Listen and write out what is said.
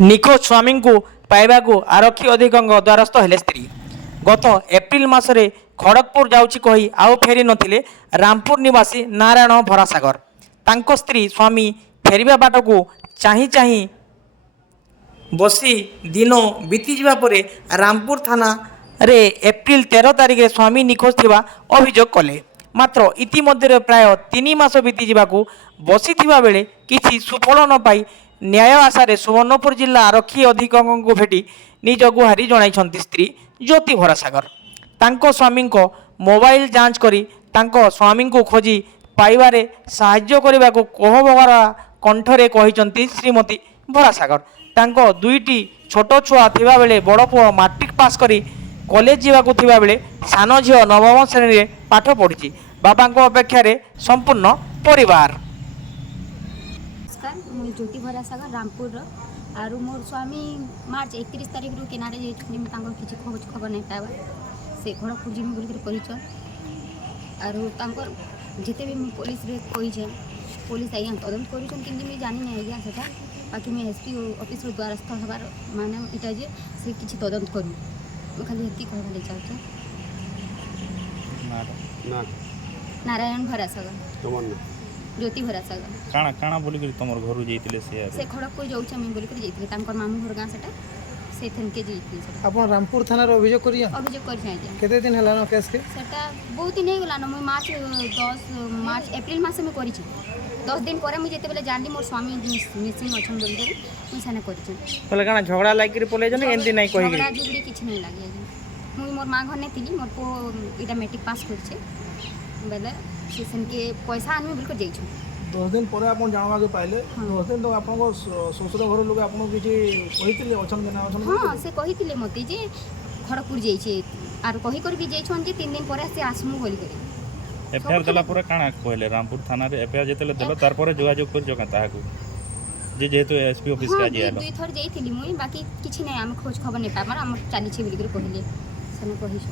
ନିଖୋଜ ସ୍ୱାମୀଙ୍କୁ ପାଇବାକୁ ଆରକ୍ଷୀ ଅଧିକାରୀଙ୍କ ଦ୍ୱାରସ୍ଥ ହେଲେ ସ୍ତ୍ରୀ। ଗତ ଏପ୍ରିଲ ମାସରେ ଖଡ଼ଗପୁର ଯାଉଛି କହି ଆଉ ଫେରି ନଥିଲେ ରାମପୁର ନିବାସୀ ନାରାୟଣ ଭରାସାଗର। ତାଙ୍କ ସ୍ତ୍ରୀ ସ୍ୱାମୀ ଫେରିବା ବାଟକୁ ଚାହିଁ ଚାହିଁ ବସି ଦିନ ବିତିଯିବା ପରେ ରାମପୁର ଥାନାରେ ଏପ୍ରିଲ 13 ତାରିଖରେ ସ୍ୱାମୀ ନିଖୋଜ ଥିବା ଅଭିଯୋଗ କଲେ। ମାତ୍ର ଇତିମଧ୍ୟରେ ପ୍ରାୟ 3 ମାସ ବିତିଯିବାକୁ ବସିଥିବା ବେଳେ କିଛି ସୁଫଳ ନ ପାଇ ନ୍ୟାୟ ଆଶାରେ ସୁବର୍ଣ୍ଣପୁର ଜିଲ୍ଲା ଆରକ୍ଷୀ ଅଧିକାରୀଙ୍କୁ ଭେଟି ନିଜ ଗୁହାରି ଜଣାଇଛନ୍ତି ସ୍ତ୍ରୀ ଜ୍ୟୋତି ଭରାସାଗର। ତାଙ୍କ ସ୍ୱାମୀଙ୍କ ମୋବାଇଲ ଯାଞ୍ଚ କରି ତାଙ୍କ ସ୍ୱାମୀଙ୍କୁ ଖୋଜି ପାଇବାରେ ସାହାଯ୍ୟ କରିବାକୁ କୋହଭରା କଣ୍ଠରେ କହିଛନ୍ତି ଶ୍ରୀମତୀ ଭରାସାଗର। ତାଙ୍କ ଦୁଇଟି ଛୋଟ ଛୁଆ ଥିବାବେଳେ ବଡ଼ ପୁଅ ମାଟ୍ରିକ ପାସ୍ କରି କଲେଜ ଯିବାକୁ ଥିବାବେଳେ ସାନ ଝିଅ ନବମ ଶ୍ରେଣୀରେ ପାଠ ପଢ଼ୁଛି। ବାବାଙ୍କ ଅପେକ୍ଷାରେ ସମ୍ପୂର୍ଣ୍ଣ ପରିବାର। नमस्कार मुझे ज्योति भरासागर रामपुर आरु मोर स्वामी मार्च 31 तारीख रु केनाडा जाइछन किसी खोज खबर नहीं पावा से खड़गपुर जिमी बोलिक कहीछन आरु तांकर जिते भी मुझे पुलिस रे कहीछे पुलिस आज्ञा तदंत करूछन कि मुझे जानी नहीं आज्ञा सेटा बाकी मैं एसपी ऑफिस रो द्वारस्थ हबार माने इटा जे से किछि तदंत करू मैं खाली एति कहले चाहछे। नारायण भरासागर तुमन ज्योति भरासागर काଣା काଣା बोली करी तमर घरु जइतिले से खड़गपुर जाऊँ आम बोलिक जाइए तांकर मामू घर गाँ सेटा से थनके जाइए ଆପଣ ରାମପୁର ଥାନାରେ ଅଭିଯୋଗ କରିଆ अभियोग कर କେତେ ଦିନ ହେଲାନ କେସ୍ के सेटा बहुत दिन हो गलान मुझे मार्च एप्रिल मास में करी 10 दिन पर मुझे जिते जानली मोर स्वामी मिसिंग अच्छा बोलिक मुझे सेने कर बोले काଣା झगड़ा लागिक पलेजन एंती नहीं कहि झगड़ा झुगड़ी किसी नहीं लगे मुझे मोर माँ घर नहीं थी मोर पो इटा मैट्रिक पास करछे बेले से सेनके पैसा आनमी बोलिक जाइछु 10 दिन पर आप जानवा के पाइले 10 दिन तो आपन ससुर घर लोग आपन किछि कहितिले अछन के ना अछन हाँ से कहितिले मते जे खड़गपुर जाइछे आर कहि कर भी जाइछन जे 3 दिन पर से आसमु बोली करी एफआईआर देला पूरा काଣା कहले रामपुर थाना रे एफआईआर जेतेले देलो तार पर जोगाजोग कर जका ताहाकू जे जेहेतु एसपी ऑफिस का जे आलो दुई थर जाइथिली मुई बाकी किछि नै हम खोज खबर नै पामार हम चाली छै बोली कर कहिले सेने कहिछु।